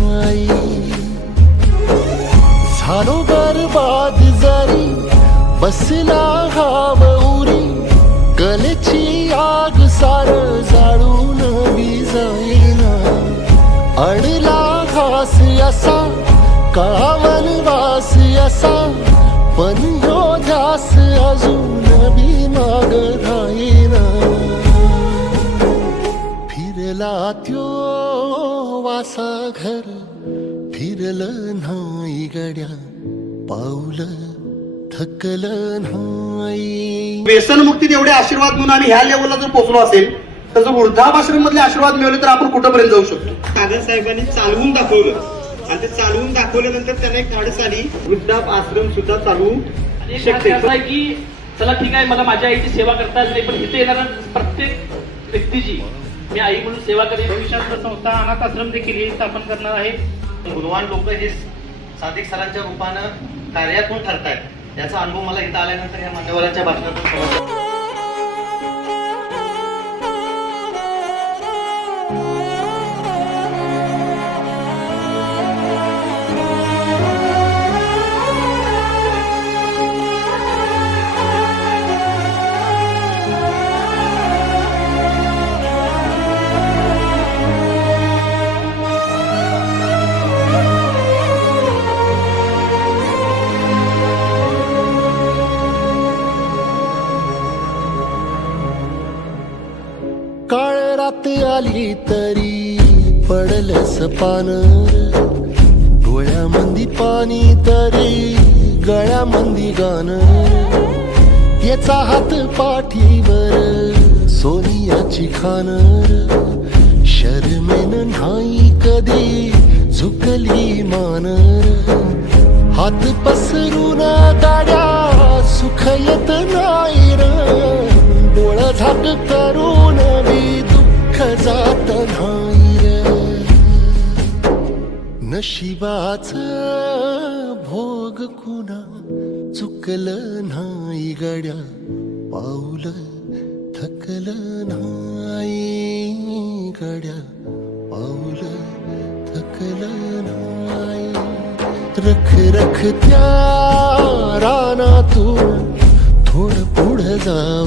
नाही झालो बरबाद जरी बसला घाव उरी गलची आग सार जाळून विजाईना अडला घास असा काळावन वास असा पण ह्यो ध्यास अजून बी माग राहीना. फिरला त्यो वासा घर फिरलं नाही गड्या पाऊल थकलं नाही. व्यसनमुक्तीत एवढे आशीर्वाद म्हणून आणि ह्या लेवलला जर पोहोचलो असेल तर जर वृद्धाश्रम मधले आशीर्वाद मिळवले तर आपण कुठंपर्यंत जाऊ शकतो? कागद साहेबांनी चालवून दाखवलं. आणि ते चालवून दाखवल्यानंतर त्यांना एक धाडस आली. वृद्धाप आश्रम सुद्धा चालवू शकते असं आहे की चला ठीक आहे मला माझ्या आईची सेवा करता येत नाही पण इथे येणाऱ्या प्रत्येक व्यक्तीची मी आई म्हणून सेवा करेन. भविष्यात संस्था अनाथ आश्रम देखील हे स्थापन करणार आहे गुणवान लोक हे साधिक सरांच्या रूपानं कार्यात्मक ठरतायत. याचा अनुभव मला इथं आल्यानंतर या मान्यवरांच्या भाषणातून काळ रात आली तरी पडलस पान डोळ्यामंदी पाणी तरी गळ्यामंदी गाण याचा हात पाठीवर सोनियाची खान. शर्मेन नाही कधी झुकली मानर हात पसरून गाड्या सुख येत नाही र. डोळ झाक जात नाही र नशिबाच भोग कुणा चुकल नाही गड्या. पाऊल थकल नाही गड्या. पाऊल थकल नाही. रख रख त्या राना तू थोड पुढ जा.